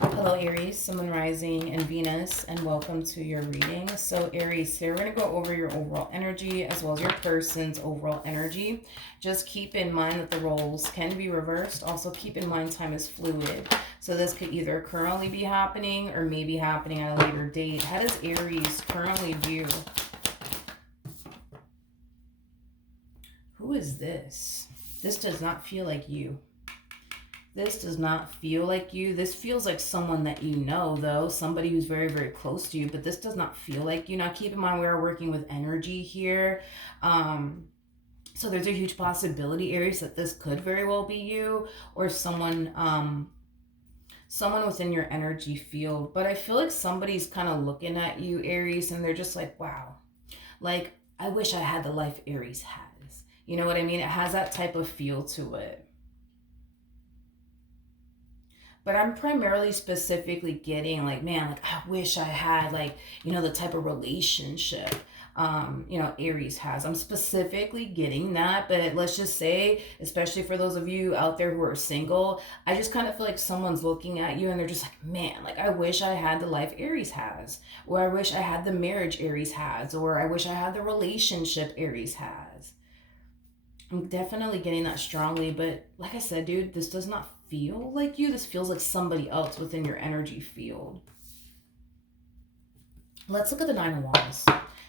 Hello, Aries, Sun, Moon, Rising, and Venus, and welcome to your reading. So, Aries, here we're going to go over your overall energy as well as your person's overall energy. Just keep in mind that the roles can be reversed. Also, keep in mind time is fluid. So, this could either currently be happening or maybe happening at a later date. How does Aries currently view? Who is this? This does not feel like you. This does not feel like you. This feels like someone that you know, though. Somebody who's very, very close to you. But this does not feel like you. Now, keep in mind, we are working with energy here. So there's a huge possibility, Aries, that this could very well be you or someone within your energy field. But I feel like somebody's kind of looking at you, Aries, and they're just like, wow. Like, I wish I had the life Aries has. You know what I mean? It has that type of feel to it. But I'm primarily specifically getting like, man, like I wish I had like, the type of relationship Aries has. I'm specifically getting that, but let's just say, especially for those of you out there who are single, I just kind of feel like someone's looking at you and they're just like, man, like I wish I had the life Aries has, or I wish I had the marriage Aries has, or I wish I had the relationship Aries has. I'm definitely getting that strongly, but like I said, dude, this does not feel like you. This feels like somebody else within your energy field. Let's look at the Nine of Wands.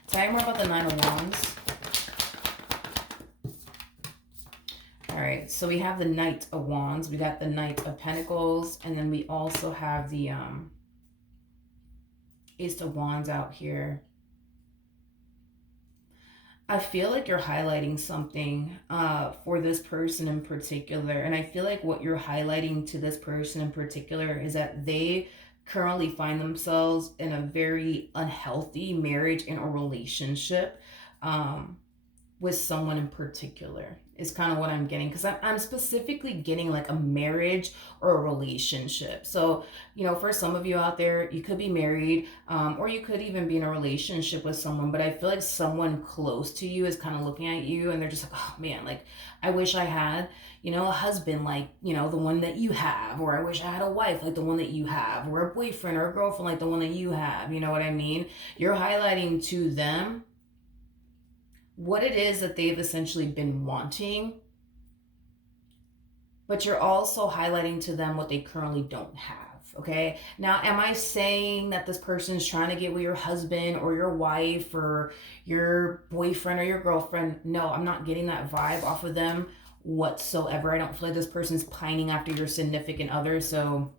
Tell me more about the Nine of Wands. All right, so we have the Knight of Wands, we got the Knight of Pentacles, and then we also have the Ace of Wands out here. I feel like you're highlighting something for this person in particular. And I feel like what you're highlighting to this person in particular is that they currently find themselves in a very unhealthy marriage and a relationship. With someone in particular is kind of what I'm getting, because I'm specifically getting like a marriage or a relationship. So for some of you out there, you could be married, or you could even be in a relationship with someone, but I feel like someone close to you is kind of looking at you and they're just like, oh man, like I wish I had a husband like the one that you have, or I wish I had a wife like the one that you have, or a boyfriend or a girlfriend like the one that you have. You know what I mean? You're highlighting to them what it is that they've essentially been wanting, but you're also highlighting to them what they currently don't have. Okay, now am I saying that this person is trying to get with your husband or your wife or your boyfriend or your girlfriend? No, I'm not getting that vibe off of them whatsoever. I don't feel like this person's pining after your significant other, so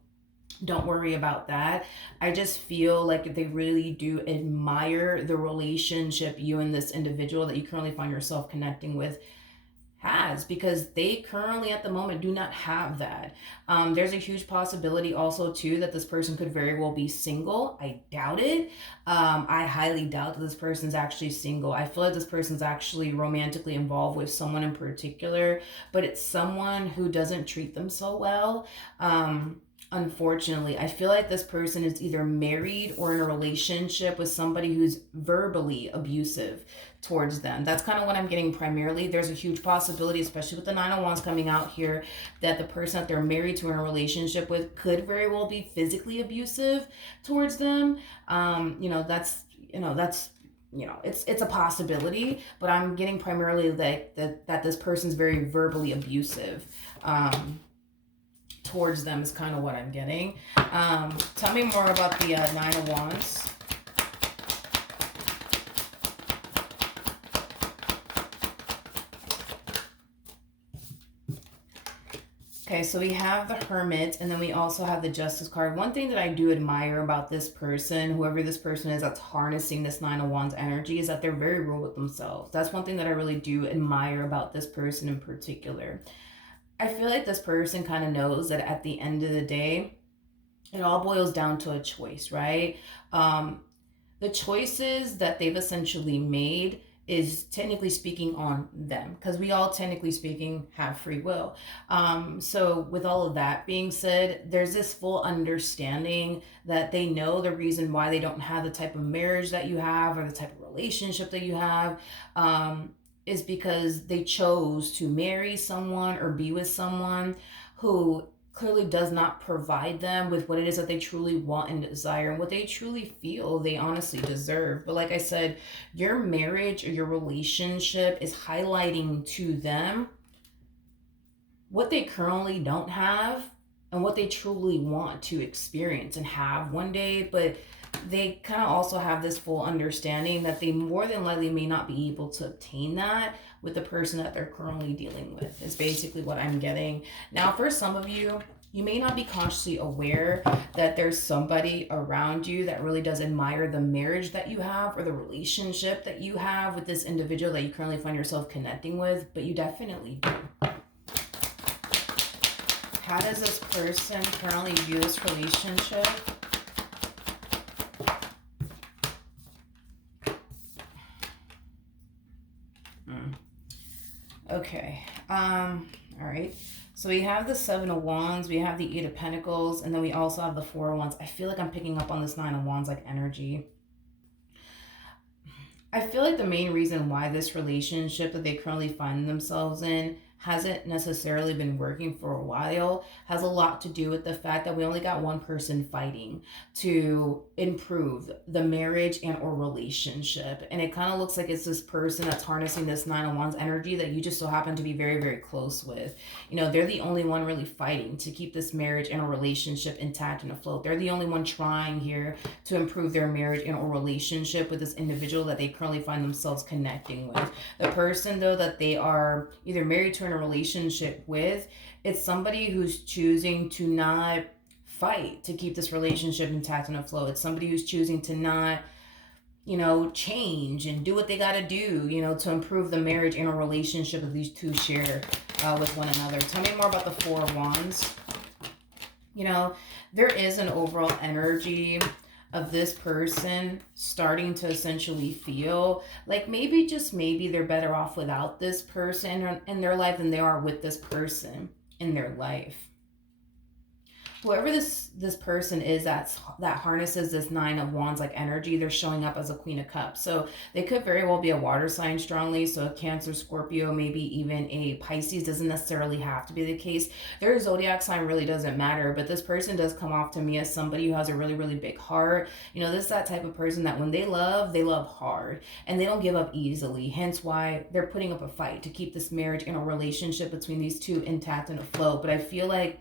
don't worry about that. I just feel like they really do admire the relationship you and this individual that you currently find yourself connecting with has, because they currently at the moment do not have that. There's a huge possibility also too that this person could very well be single. I doubt it. I highly doubt that this person's actually single. I feel like this person's actually romantically involved with someone in particular, but it's someone who doesn't treat them so well. Unfortunately, I feel like this person is either married or in a relationship with somebody who's verbally abusive towards them. That's kind of what I'm getting primarily. There's a huge possibility, especially with the Nine of Wands coming out here, that the person that they're married to in a relationship with could very well be physically abusive towards them. It's a possibility, but I'm getting primarily like that this person's very verbally abusive. Towards them is kind of what I'm getting. Tell me more about the Nine of Wands. Okay, so we have the Hermit, and then we also have the Justice card. One thing that I do admire about this person, whoever this person is that's harnessing this Nine of Wands energy, is that they're very real with themselves. That's one thing that I really do admire about this person in particular. I feel like this person kind of knows that at the end of the day, it all boils down to a choice, right? The choices that they've essentially made is technically speaking on them, because we all technically speaking have free will. So with all of that being said, there's this full understanding that they know the reason why they don't have the type of marriage that you have or the type of relationship that you have, is because they chose to marry someone or be with someone who clearly does not provide them with what it is that they truly want and desire and what they truly feel they honestly deserve. But like I said, your marriage or your relationship is highlighting to them what they currently don't have and what they truly want to experience and have one day. But they kind of also have this full understanding that they more than likely may not be able to obtain that with the person that they're currently dealing with, is basically what I'm getting. Now, for some of you, you may not be consciously aware that there's somebody around you that really does admire the marriage that you have or the relationship that you have with this individual that you currently find yourself connecting with, but you definitely do. How does this person currently view this relationship? Okay. All right. So we have the Seven of Wands, we have the Eight of Pentacles, and then we also have the Four of Wands. I feel like I'm picking up on this Nine of Wands like energy. I feel like the main reason why this relationship that they currently find themselves in hasn't necessarily been working for a while has a lot to do with the fact that we only got one person fighting to improve the marriage and or relationship. And it kind of looks like it's this person that's harnessing this Nine of Wands energy that you just so happen to be very, very close with. You know, they're the only one really fighting to keep this marriage and a relationship intact and afloat. They're the only one trying here to improve their marriage and or relationship with this individual that they currently find themselves connecting with. The person, though, that they are either married to in a relationship with, it's somebody who's choosing to not fight to keep this relationship intact and afloat. It's somebody who's choosing to not, you know, change and do what they got to do, you know, to improve the marriage and a relationship that these two share with one another. Tell me more about the Four of Wands. You know, there is an overall energy of this person starting to essentially feel like maybe, just maybe, they're better off without this person in their life than they are with this person in their life. Whoever this person is that harnesses this Nine of Wands like energy, they're showing up as a Queen of Cups. So they could very well be a water sign strongly. So a Cancer, Scorpio, maybe even a Pisces. Doesn't necessarily have to be the case. Their zodiac sign really doesn't matter. But this person does come off to me as somebody who has a really, really big heart. You know, this is that type of person that when they love hard. And they don't give up easily. Hence why they're putting up a fight to keep this marriage and a relationship between these two intact and afloat. But I feel like,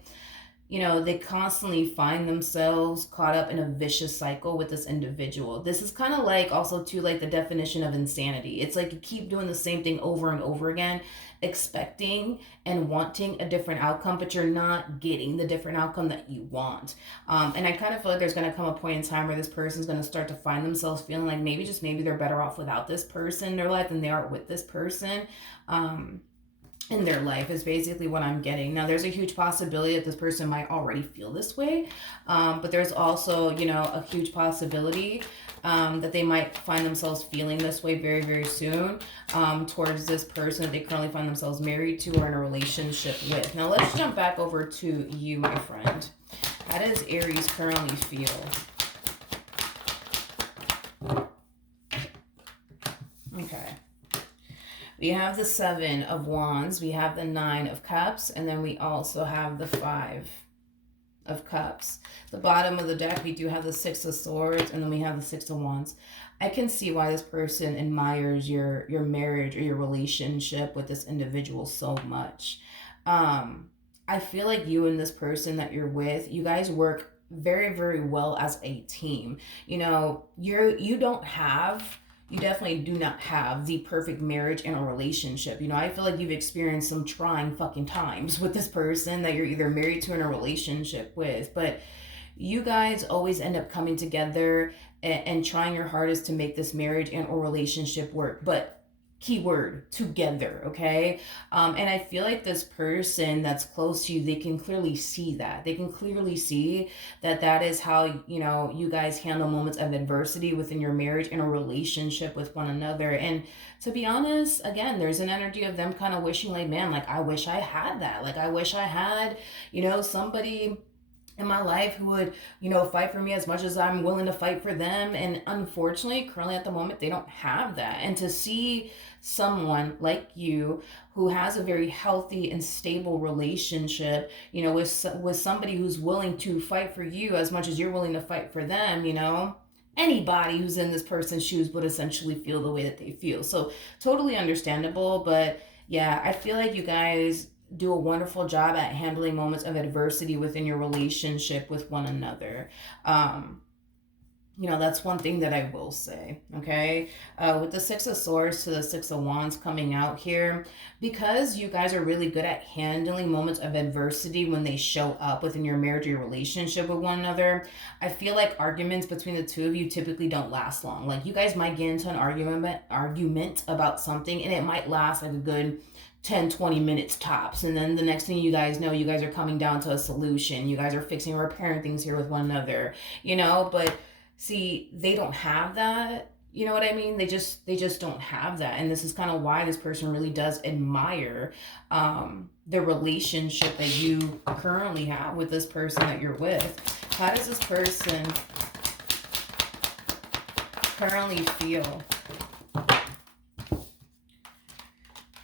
you know, they constantly find themselves caught up in a vicious cycle with this individual. This is kind of like also too like the definition of insanity. It's like you keep doing the same thing over and over again, expecting and wanting a different outcome, but you're not getting the different outcome that you want. And I kind of feel like there's going to come a point in time where this person's going to start to find themselves feeling like maybe, just maybe, they're better off without this person in their life than they are with this person. In their life is basically what I'm getting. Now, there's a huge possibility that this person might already feel this way, but there's also, you know, a huge possibility that they might find themselves feeling this way very, very soon towards this person that they currently find themselves married to or in a relationship with. Now, let's jump back over to you, my friend. How does Aries currently feel? Okay. We have the Seven of Wands, we have the Nine of Cups, and then we also have the Five of Cups. The bottom of the deck, we do have the Six of Swords, and then we have the Six of Wands. I can see why this person admires your marriage or your relationship with this individual so much. I feel like you and this person that you're with, you guys work very, very well as a team. You know, you definitely do not have the perfect marriage and a relationship. You know, I feel like you've experienced some trying fucking times with this person that you're either married to or in a relationship with. But you guys always end up coming together and trying your hardest to make this marriage and or relationship work. But keyword, together, okay? And I feel like this person that's close to you, they can clearly see that. They can clearly see that that is how, you know, you guys handle moments of adversity within your marriage and a relationship with one another. And to be honest, again, there's an energy of them kind of wishing like, man, like, I wish I had that. Like, I wish I had, you know, somebody in my life who would, fight for me as much as I'm willing to fight for them. And unfortunately, currently at the moment, they don't have that. And to see someone like you who has a very healthy and stable relationship, with somebody who's willing to fight for you as much as you're willing to fight for them, anybody who's in this person's shoes would essentially feel the way that they feel. So totally understandable. But yeah, I feel like you guys do a wonderful job at handling moments of adversity within your relationship with one another. Um, that's one thing that I will say. Okay. With the Six of Swords to the Six of Wands coming out here, because you guys are really good at handling moments of adversity when they show up within your marriage or your relationship with one another, I feel like arguments between the two of you typically don't last long. Like, you guys might get into an argument about something, and it might last like a good 10-20 minutes tops, and then the next thing you guys know, you guys are coming down to a solution. You guys are fixing or repairing things here with one another, but see, they don't have that. You know what I mean? They just don't have that. And this is kind of why this person really does admire the relationship that you currently have with this person that you're with. How does this person currently feel?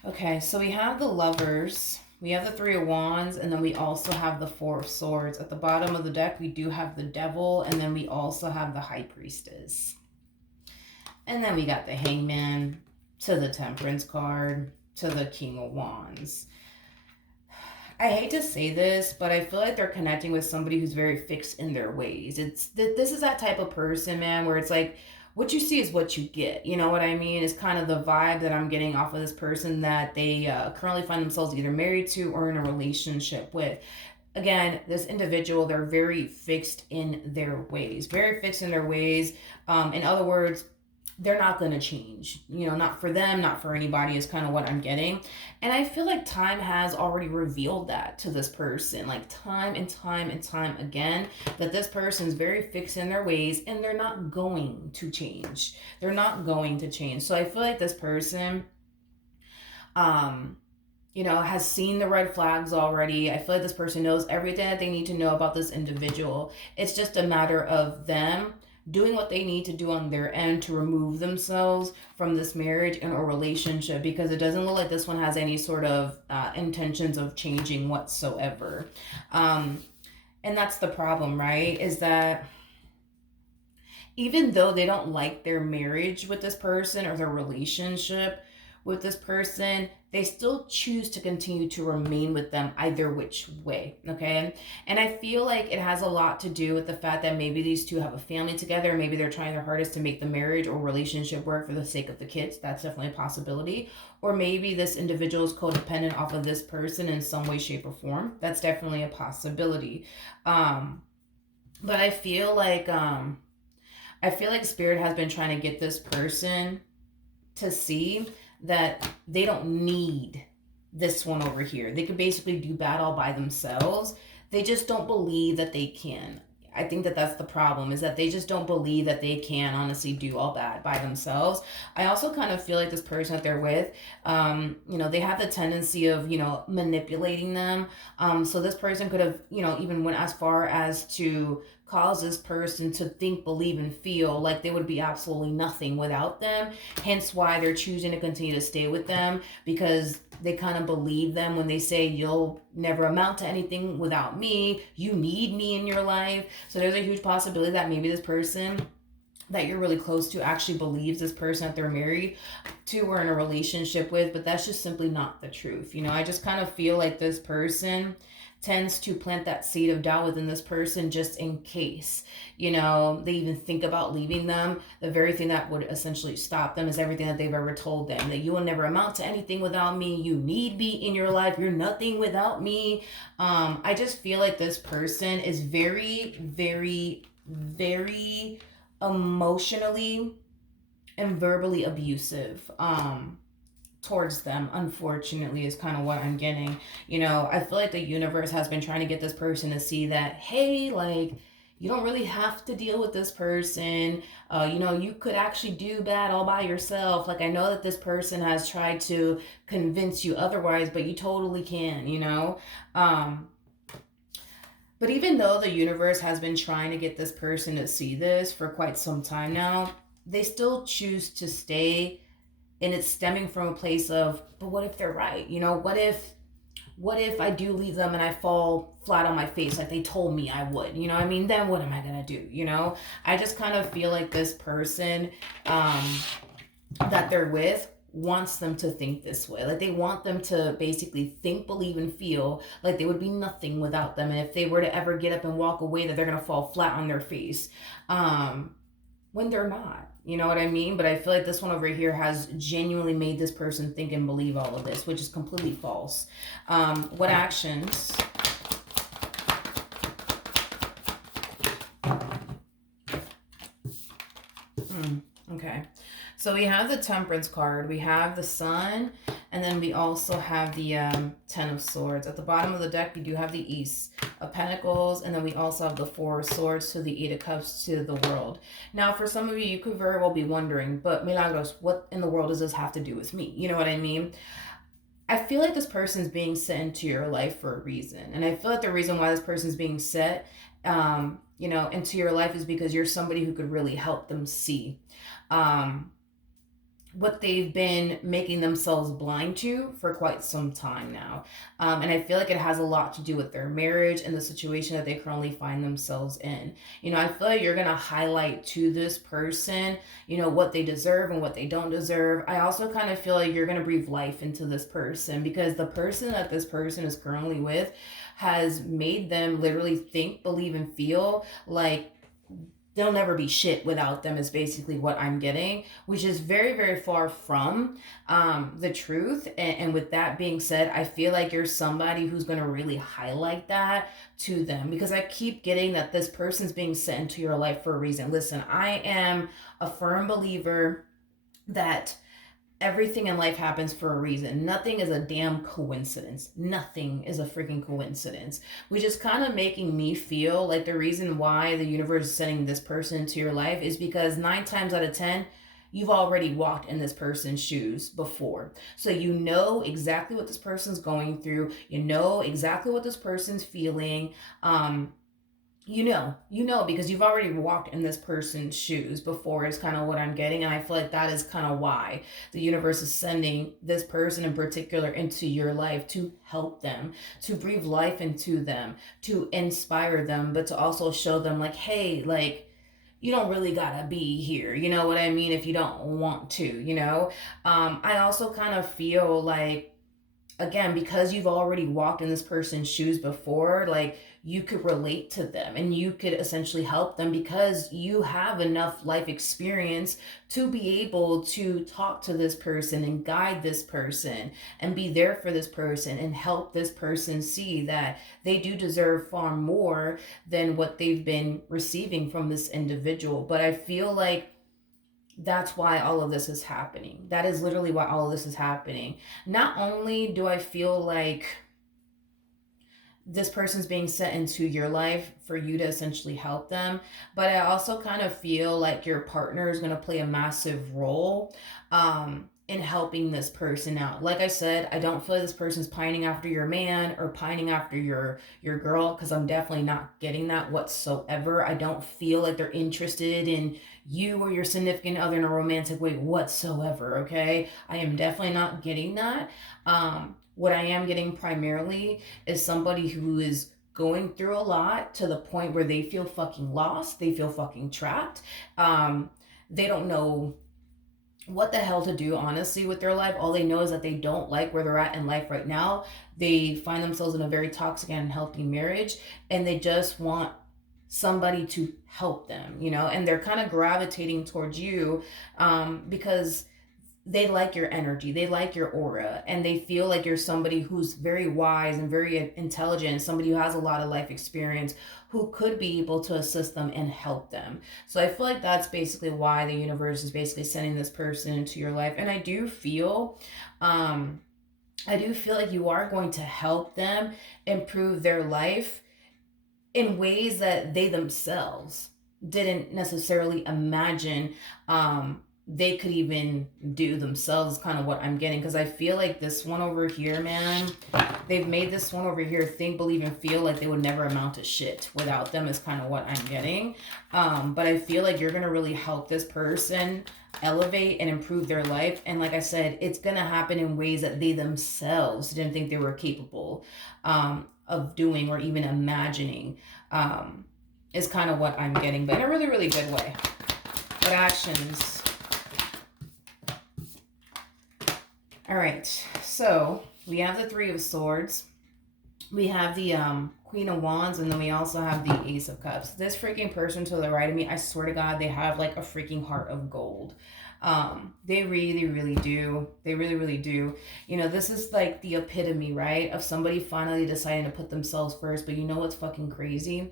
Okay, so we have the Lovers, we have the Three of Wands, and then we also have the Four of Swords. At the bottom of the deck, we do have the Devil, and then we also have the High Priestess. And then we got the Hangman, to the Temperance card, to the King of Wands. I hate to say this, but I feel like they're connecting with somebody who's very fixed in their ways. This is that type of person, man, where it's like, what you see is what you get. You know what I mean? It's kind of the vibe that I'm getting off of this person, that they currently find themselves either married to or in a relationship with. Again, this individual, they're very fixed in their ways. Very fixed in their ways. In other words, they're not going to change. Not for them, not for anybody, is kind of what I'm getting. And I feel like time has already revealed that to this person, like time and time and time again, that this person's very fixed in their ways, and they're not going to change. They're not going to change. So I feel like this person, has seen the red flags already. I feel like this person knows everything that they need to know about this individual. It's just a matter of them doing what they need to do on their end to remove themselves from this marriage and or relationship, because it doesn't look like this one has any sort of intentions of changing whatsoever. And that's the problem, right? Is that even though they don't like their marriage with this person or their relationship with this person, they still choose to continue to remain with them either which way, okay? And I feel like it has a lot to do with the fact that maybe these two have a family together, maybe they're trying their hardest to make the marriage or relationship work for the sake of the kids. That's definitely a possibility. Or maybe this individual is codependent off of this person in some way, shape, or form. That's definitely a possibility. But I feel like Spirit has been trying to get this person to see that they don't need this one over here. They could basically do bad all by themselves. They just don't believe that they can. I think that that's the problem, is that they just don't believe that they can honestly do all bad by themselves. I also kind of feel like this person that they're with, they have the tendency of, manipulating them. So this person could have, even went as far as to cause this person to think, believe, and feel like they would be absolutely nothing without them. Hence why they're choosing to continue to stay with them, because they kind of believe them when they say, you'll never amount to anything without me. You need me in your life. So there's a huge possibility that maybe this person that you're really close to actually believes this person that they're married to or in a relationship with, but that's just simply not the truth. I just kind of feel like this person tends to plant that seed of doubt within this person just in case, they even think about leaving them. The very thing that would essentially stop them is everything that they've ever told them, that you will never amount to anything without me. You need me in your life. You're nothing without me. I just feel like this person is very, very, very emotionally and verbally abusive towards them, unfortunately, is kind of what I'm getting. I feel like the universe has been trying to get this person to see that, hey, like, you don't really have to deal with this person. You could actually do bad all by yourself. Like, I know that this person has tried to convince you otherwise, but you totally can. But even though the universe has been trying to get this person to see this for quite some time now, they still choose to stay, and it's stemming from a place of, but what if they're right? What if I do leave them and I fall flat on my face like they told me I would? I mean, then what am I gonna do? I just kind of feel like this person um, that they're with wants them to think this way. Like they want them to basically think, believe, and feel like they would be nothing without them. And if they were to ever get up and walk away, that they're gonna fall flat on their face. When they're not. You know what I mean? But I feel like this one over here has genuinely made this person think and believe all of this, which is completely false. What actions? Okay. So we have the Temperance card, we have the Sun, and then we also have the Ten of Swords. At the bottom of the deck, we do have the East of Pentacles, and then we also have the Four of Swords to the Eight of Cups to the World. Now, for some of you, you could very well be wondering, but Milagros, what in the world does this have to do with me? You know what I mean? I feel like this person's being sent into your life for a reason. And I feel like the reason why this person's being set, into your life is because you're somebody who could really help them see. Um, what they've been making themselves blind to for quite some time now. And I feel like it has a lot to do with their marriage and the situation that they currently find themselves in. I feel like you're going to highlight to this person, what they deserve and what they don't deserve. I also kind of feel like you're going to breathe life into this person, because the person that this person is currently with has made them literally think, believe, and feel like they'll never be shit without them, is basically what I'm getting, which is very, very far from the truth. And with that being said, I feel like you're somebody who's going to really highlight that to them, because I keep getting that this person's being sent into your life for a reason. Listen, I am a firm believer that everything in life happens for a reason. Nothing is a damn coincidence. Nothing is a freaking coincidence. Which is kind of making me feel like the reason why the universe is sending this person into your life is because 9 times out of 10, you've already walked in this person's shoes before. So you know exactly what this person's going through. You know exactly what this person's feeling. Because you've already walked in this person's shoes before, is kind of what I'm getting. And I feel like that is kind of why the universe is sending this person in particular into your life, to help them, to breathe life into them, to inspire them, but to also show them like, hey, like, you don't really gotta be here, you know what I mean, if you don't want to. I also kind of feel like, again, because you've already walked in this person's shoes before, like, you could relate to them and you could essentially help them, because you have enough life experience to be able to talk to this person and guide this person and be there for this person and help this person see that they do deserve far more than what they've been receiving from this individual. But I feel like that's why all of this is happening. That is literally why all of this is happening. Not only do I feel like this person's being sent into your life for you to essentially help them, but I also kind of feel like your partner is going to play a massive role in helping this person out. Like I said, I don't feel like this person's pining after your man or pining after your girl, because I'm definitely not getting that whatsoever. I don't feel like they're interested in you or your significant other in a romantic way whatsoever. Okay, I am definitely not getting that. What I am getting primarily is somebody who is going through a lot to the point where they feel fucking lost, they feel fucking trapped. They don't know what the hell to do, honestly, with their life. All they know is that they don't like where they're at in life right now. They find themselves in a very toxic and unhealthy marriage, and they just want somebody to help them, and they're kind of gravitating towards you because they like your energy, they like your aura, and they feel like you're somebody who's very wise and very intelligent, somebody who has a lot of life experience, who could be able to assist them and help them. So I feel like that's basically why the universe is basically sending this person into your life. And I do feel like you are going to help them improve their life in ways that they themselves didn't necessarily imagine they could even do themselves, is kind of what I'm getting. Because I feel like this one over here, man, they've made this one over here think, believe, and feel like they would never amount to shit without them, is kind of what I'm getting. But I feel like you're going to really help this person elevate and improve their life. And like I said, it's going to happen in ways that they themselves didn't think they were capable of doing or even imagining, is kind of what I'm getting, but in a really, really good way. What actions? All right, so we have the Three of Swords, we have the Queen of Wands, and then we also have the Ace of Cups. This freaking person to the right of me, I swear to God, they have like a freaking heart of gold. They really, really do. They really, really do. You know, this is like the epitome, right, of somebody finally deciding to put themselves first. But you know what's fucking crazy?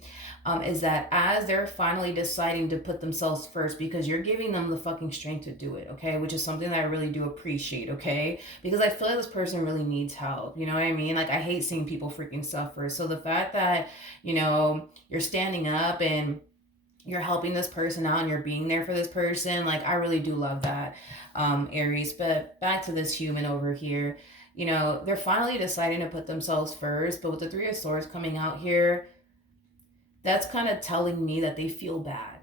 Is that as they're finally deciding to put themselves first, because you're giving them the fucking strength to do it, okay? Which is something that I really do appreciate, okay? Because I feel like this person really needs help. You know what I mean? Like, I hate seeing people freaking suffer. So the fact that, you know, you're standing up and you're helping this person out and you're being there for this person, like, I really do love that, Aries. But back to this human over here, you know, they're finally deciding to put themselves first. But with the Three of Swords coming out here, that's kind of telling me that they feel bad.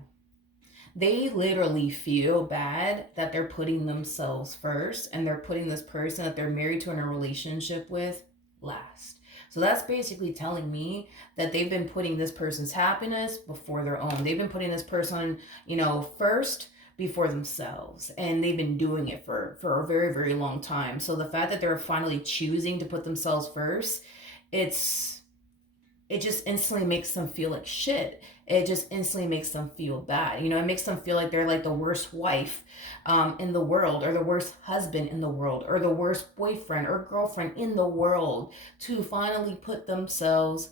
They literally feel bad that they're putting themselves first and they're putting this person that they're married to in a relationship with last. So that's basically telling me that they've been putting this person's happiness before their own. They've been putting this person, you know, first before themselves, and they've been doing it for a very, very long time. So the fact that they're finally choosing to put themselves first, it's it just instantly makes them feel like shit. It just instantly makes them feel bad. You know, it makes them feel like they're like the worst wife in the world, or the worst husband in the world, or the worst boyfriend or girlfriend in the world to finally put themselves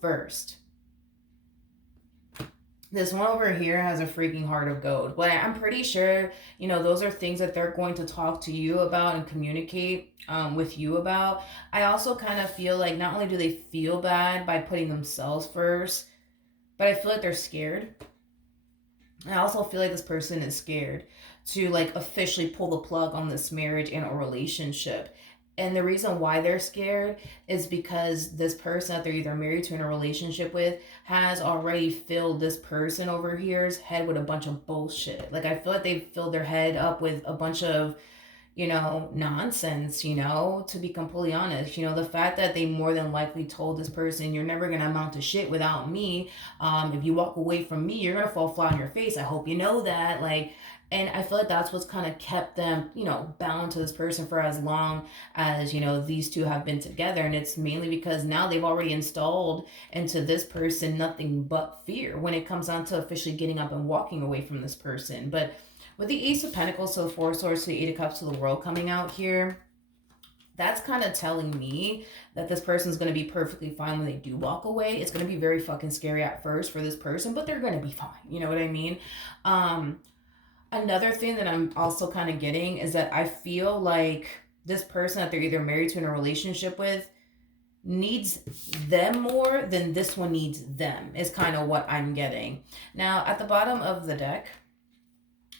first. This one over here has a freaking heart of gold. But I'm pretty sure, you know, those are things that they're going to talk to you about and communicate with you about. I also kind of feel like not only do they feel bad by putting themselves first, but I feel like they're scared. I also feel like this person is scared to like officially pull the plug on this marriage and a relationship. And the reason why they're scared is because this person that they're either married to in a relationship with has already filled this person over here's head with a bunch of bullshit. Like, I feel like they've filled their head up with a bunch of, you know, nonsense, you know, to be completely honest. You know, the fact that they more than likely told this person, you're never going to amount to shit without me. If you walk away from me, you're going to fall flat on your face. I hope you know that. Like, and I feel like that's what's kind of kept them, you know, bound to this person for as long as, you know, these two have been together. And it's mainly because now they've already installed into this person nothing but fear when it comes down to officially getting up and walking away from this person. But with the Ace of Pentacles to the Four of Swords to the Eight of Cups to the World coming out here, that's kind of telling me that this person's going to be perfectly fine when they do walk away. It's going to be very fucking scary at first for this person, but they're going to be fine. You know what I mean? Another thing that I'm also kind of getting is that I feel like this person that they're either married to in a relationship with needs them more than this one needs them, is kind of what I'm getting. Now, at the bottom of the deck,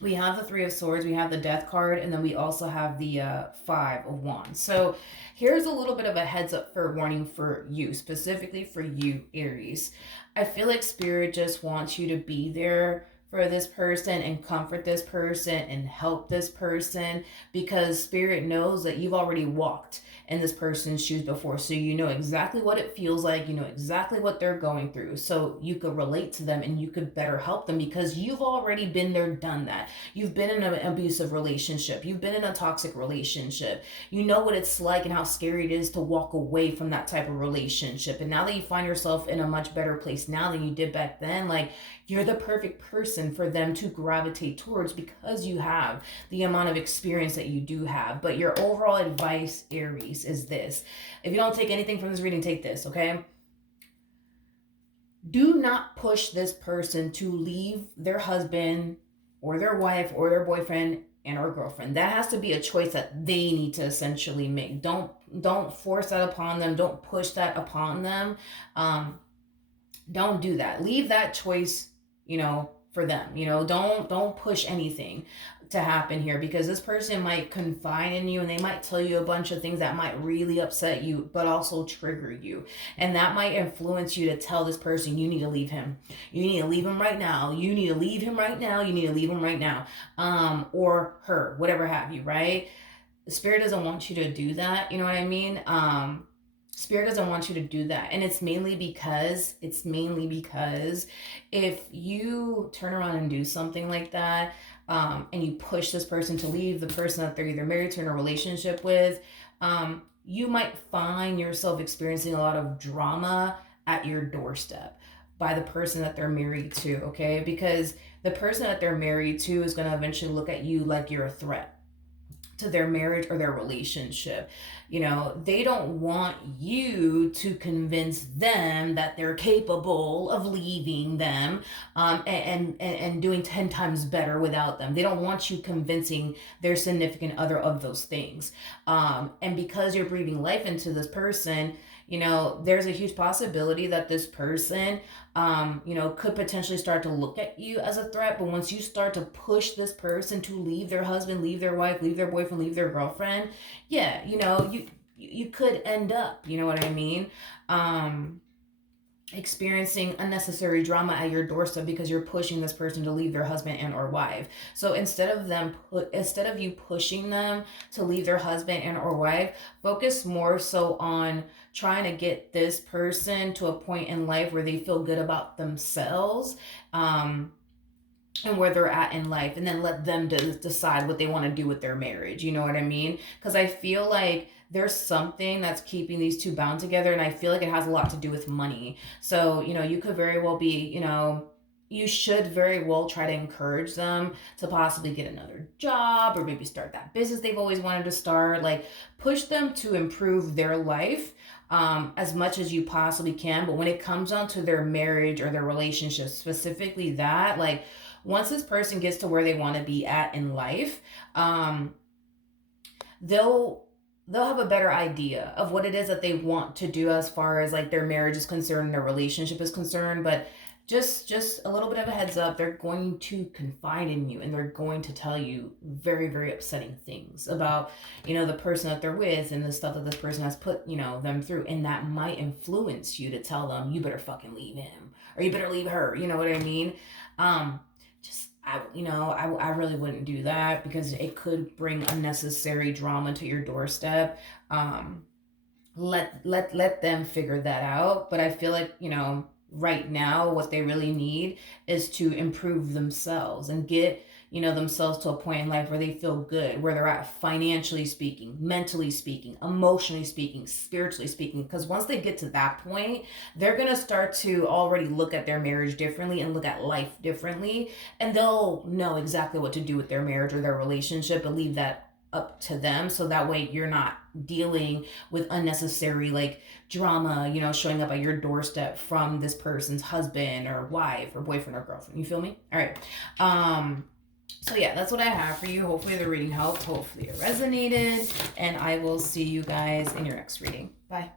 we have the Three of Swords, we have the Death card, and then we also have the Five of Wands. So here's a little bit of a heads up for warning for you, specifically for you, Aries. I feel like Spirit just wants you to be there for this person and comfort this person and help this person, because Spirit knows that you've already walked in this person's shoes before. So you know exactly what it feels like. You know exactly what they're going through. So you could relate to them and you could better help them because you've already been there, done that. You've been in an abusive relationship. You've been in a toxic relationship. You know what it's like and how scary it is to walk away from that type of relationship. And now that you find yourself in a much better place now than you did back then, like, you're the perfect person for them to gravitate towards because you have the amount of experience that you do have. But your overall advice, Aries, is this. If you don't take anything from this reading, take this, okay? Do not push this person to leave their husband or their wife or their boyfriend and or girlfriend. That has to be a choice that they need to essentially make. Don't force that upon them. Don't push that upon them. Don't do that. Leave that choice, you know, for them. You know, don't push anything to happen here, because this person might confide in you and they might tell you a bunch of things that might really upset you but also trigger you, and that might influence you to tell this person, you need to leave him, you need to leave him right now, you need to leave him right now, you need to leave him right now, or her, whatever have you, right? Spirit doesn't want you to do that, you know what I mean? Spirit doesn't want you to do that, and it's mainly because if you turn around and do something like that, and you push this person to leave the person that they're either married to in a relationship with, you might find yourself experiencing a lot of drama at your doorstep by the person that they're married to, okay? Because the person that they're married to is going to eventually look at you like you're a threat to their marriage or their relationship. You know, they don't want you to convince them that they're capable of leaving them, and doing 10 times better without them. They don't want you convincing their significant other of those things. And because you're breathing life into this person, you know, there's a huge possibility that this person, could potentially start to look at you as a threat. But once you start to push this person to leave their husband, leave their wife, leave their boyfriend, leave their girlfriend, yeah, you could end up, you know what I mean? Um, Experiencing unnecessary drama at your doorstep because you're pushing this person to leave their husband and or wife. So instead of you pushing them to leave their husband and or wife, focus more so on trying to get this person to a point in life where they feel good about themselves, and where they're at in life, and then let them decide what they want to do with their marriage, you know what I mean? Because I feel like there's something that's keeping these two bound together, and I feel like it has a lot to do with money. So, you know, you could very well be, you should very well try to encourage them to possibly get another job or maybe start that business they've always wanted to start. Like, push them to improve their life, as much as you possibly can. But when it comes down to their marriage or their relationship, specifically that, like, once this person gets to where they want to be at in life, um, they'll they'll have a better idea of what it is that they want to do as far as like their marriage is concerned, their relationship is concerned. But just a little bit of a heads up, they're going to confide in you and they're going to tell you very, very upsetting things about, the person that they're with and the stuff that this person has put, them through, and that might influence you to tell them, you better fucking leave him or you better leave her, you know what I mean? um just I really wouldn't do that because it could bring unnecessary drama to your doorstep. Let them figure that out. But I feel like, right now what they really need is to improve themselves and get, themselves to a point in life where they feel good, where they're at financially speaking, mentally speaking, emotionally speaking, spiritually speaking. Because once they get to that point, they're going to start to already look at their marriage differently and look at life differently, and they'll know exactly what to do with their marriage or their relationship and leave that up to them, so that way you're not dealing with unnecessary like drama, showing up at your doorstep from this person's husband or wife or boyfriend or girlfriend. You feel me? All right. So yeah, that's what I have for you. Hopefully the reading helped, hopefully it resonated, and I will see you guys in your next reading. Bye.